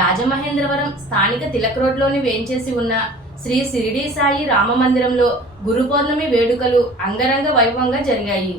రాజమహేంద్రవరం స్థానిక తిలక్ రోడ్లోని వేంచేసి ఉన్న శ్రీ షిరిడి సాయి రామ మందిరంలో గురు పౌర్ణమి వేడుకలు అంగరంగ వైభవంగా జరిగాయి.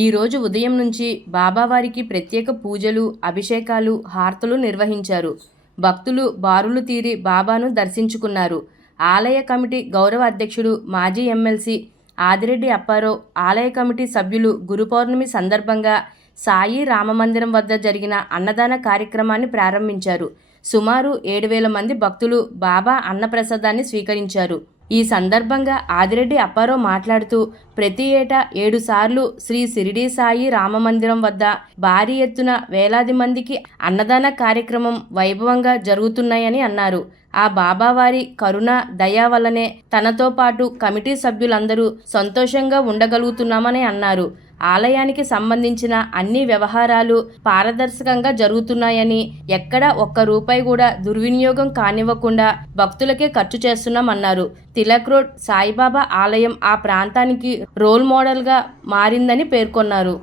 ఈ రోజు ఉదయం నుంచి బాబావారికి ప్రత్యేక పూజలు, అభిషేకాలు, హారతులు నిర్వహించారు. భక్తులు బారులు తీరి బాబాను దర్శించుకున్నారు. ఆలయ కమిటీ గౌరవ అధ్యక్షుడు, మాజీ ఎమ్మెల్సీ ఆదిరెడ్డి అప్పారావు, ఆలయ కమిటీ సభ్యులు గురు పౌర్ణమి సందర్భంగా సాయి రామమందిరం వద్ద జరిగిన అన్నదాన కార్యక్రమాన్ని ప్రారంభించారు. సుమారు 7,000 మంది భక్తులు బాబా అన్నప్రసాదాన్ని స్వీకరించారు. ఈ సందర్భంగా ఆదిరెడ్డి అప్పారావు మాట్లాడుతూ, ప్రతి ఏటా 7 సార్లు శ్రీ షిరిడి సాయి రామమందిరం వద్ద భారీ ఎత్తున వేలాది మందికి అన్నదాన కార్యక్రమం వైభవంగా జరుగుతున్నాయని అన్నారు. ఆ బాబావారి కరుణ, దయ వల్లనే తనతో పాటు కమిటీ సభ్యులందరూ సంతోషంగా ఉండగలుగుతున్నామని అన్నారు. ఆలయానికి సంబంధించిన అన్ని వ్యవహారాలు పారదర్శకంగా జరుగుతున్నాయని, ఎక్కడా ఒక్క రూపాయి కూడా దుర్వినియోగం కానివ్వకుండా భక్తులకే ఖర్చు చేస్తున్నామన్నారు. తిలక్ రోడ్ సాయిబాబా ఆలయం ఆ ప్రాంతానికి రోల్ మోడల్గా మారిందని పేర్కొన్నారు.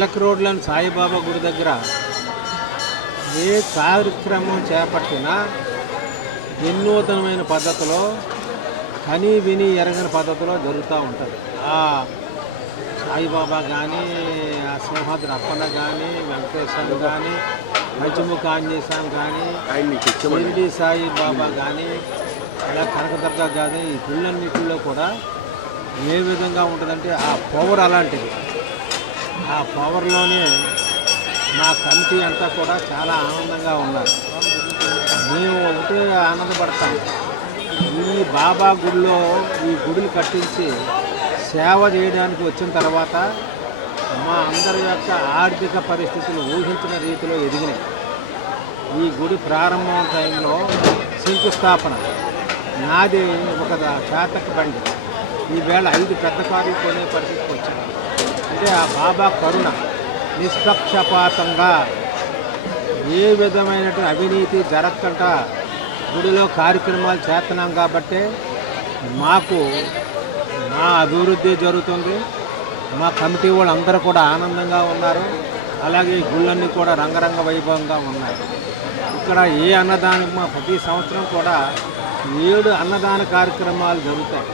తిలక్ రోడ్లోని సాయిబాబా గుడి దగ్గర ఏ కార్యక్రమం చేపట్టినా వినూతనమైన పద్ధతిలో కని విని ఎరగని పద్ధతిలో జరుగుతూ ఉంటుంది. ఆ సాయిబాబా కానీ, ఆ సింహాద్రి అప్పన్న కానీ, వెంకటేశ్వర కానీ, పంచముఖ ఆంజనేయ స్వామి కానీ, షిరిడి సాయిబాబా కానీ, అలా కనకదుర్గ కానీ, ఈ గుళ్ళన్నిటిలో కూడా ఏ విధంగా ఉంటుందంటే ఆ పవర్ అలాంటిది. ఆ పవర్లోనే మా కమిటీ అంతా కూడా చాలా ఆనందంగా ఉన్నారు. మేము ఒకటే ఆనందపడతాం, ఈ బాబా గుడిలో ఈ గుడిని కట్టించి సేవ చేయడానికి వచ్చిన తర్వాత మా అందరి యొక్క ఆర్థిక పరిస్థితులు ఊహించిన రీతిలో ఎదిగినాయి. ఈ గుడి ప్రారంభం టైంలో శంకుస్థాపన నాది ఒక శాతక బండి, ఈవేళ 5 పెద్ద కార్లు కొనే పరిస్థితికి వచ్చింది. అంటే ఆ బాబా కరుణ నిష్పక్షపాతంగా ఏ విధమైనటువంటి అవినీతి జరగకుండా గుడిలో కార్యక్రమాలు చేస్తున్నాం కాబట్టి మాకు మా అభివృద్ధి జరుగుతుంది. మా కమిటీ వాళ్ళు అందరూ కూడా ఆనందంగా ఉన్నారు. అలాగే ఈ గుళ్ళన్నీ కూడా రంగరంగ వైభవంగా ఉన్నాయి. ఇక్కడ ఏ అన్నదానం ప్రతి సంవత్సరం కూడా 7 అన్నదాన కార్యక్రమాలు జరుగుతాయి.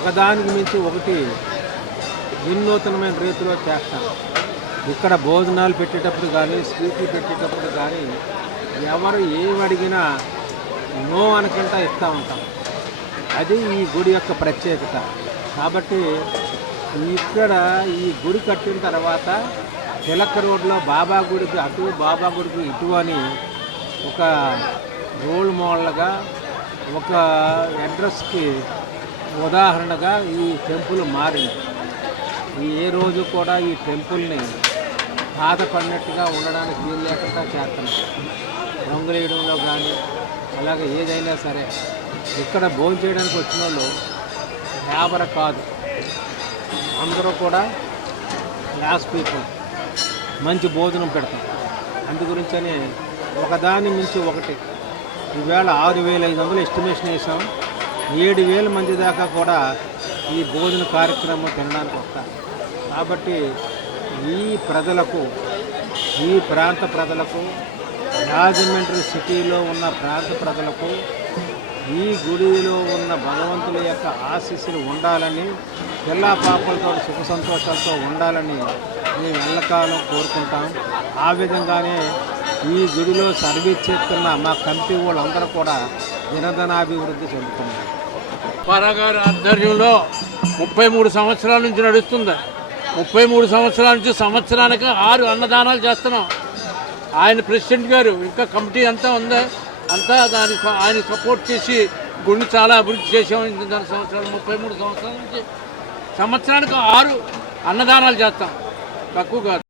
ఒకదానికి మించి ఒకటి వినూతనమైన రీతిలో చేస్తాం. ఇక్కడ భోజనాలు పెట్టేటప్పుడు కానీ, స్వీట్లు పెట్టేటప్పుడు కానీ ఎవరు ఏమి అడిగినా నో అనకుండా ఇస్తూ ఉంటాం. అది ఈ గుడి యొక్క ప్రత్యేకత. కాబట్టి ఇక్కడ ఈ గుడి కట్టిన తర్వాత తిలక్ రోడ్లో బాబా గుడికి అటు, బాబా గుడికి ఇటు అని ఒక రోల్ మోడల్గా, ఒక అడ్రస్కి ఉదాహరణగా ఈ టెంపుల్ మారింది. ఏ రోజు కూడా ఈ టెంపుల్ని బాధపడినట్టుగా ఉండడానికి వీలు లేకుండా చేస్తున్నాం. రంగులు వేయడంలో కానీ అలాగే ఏదైనా సరే ఇక్కడ భోజనం చేయడానికి వచ్చిన వాళ్ళు లేబర్ కాదు, అందరూ కూడా క్లాస్ పీపుల్, మంచి భోజనం పెడతాం. అందు గురించనే ఒకదాని మించి ఒకటి ఈవేళ 6,500 ఎస్టిమేషన్ వేసాం. 7,000 మంది దాకా కూడా ఈ భోజన కార్యక్రమం తినడానికి వస్తారు. కాబట్టి ఈ ప్రజలకు, ఈ ప్రాంత ప్రజలకు, రాజమండ్రి సిటీలో ఉన్న ప్రాంత ప్రజలకు ఈ గుడిలో ఉన్న భగవంతుల యొక్క ఆశీస్సులు ఉండాలని, పిల్లా పాపలతో సుఖ సంతోషాలతో ఉండాలని మేము ఎల్లకాలం కోరుకుంటాం. ఆ విధంగానే ఈ గుడిలో సర్వీస్ చేస్తున్న మా కమిటీ వాళ్ళందరూ కూడా దినదినాభివృద్ధి చెందుతున్నారు. పరగారి ఆధ్వర్యంలో 33 సంవత్సరాల నుంచి నడుస్తుంది. 33 సంవత్సరాల నుంచి సంవత్సరానికి 6 అన్నదానాలు చేస్తున్నాం. ఆయన ప్రెసిడెంట్ గారు, ఇంకా కమిటీ అంతా ఉంది, అంతా ఆయన సపోర్ట్ చేసి గుడిని చాలా అభివృద్ధి చేసాం. 33 సంవత్సరాల నుంచి సంవత్సరానికి 6 అన్నదానాలు చేస్తాం, తక్కువ కాదు.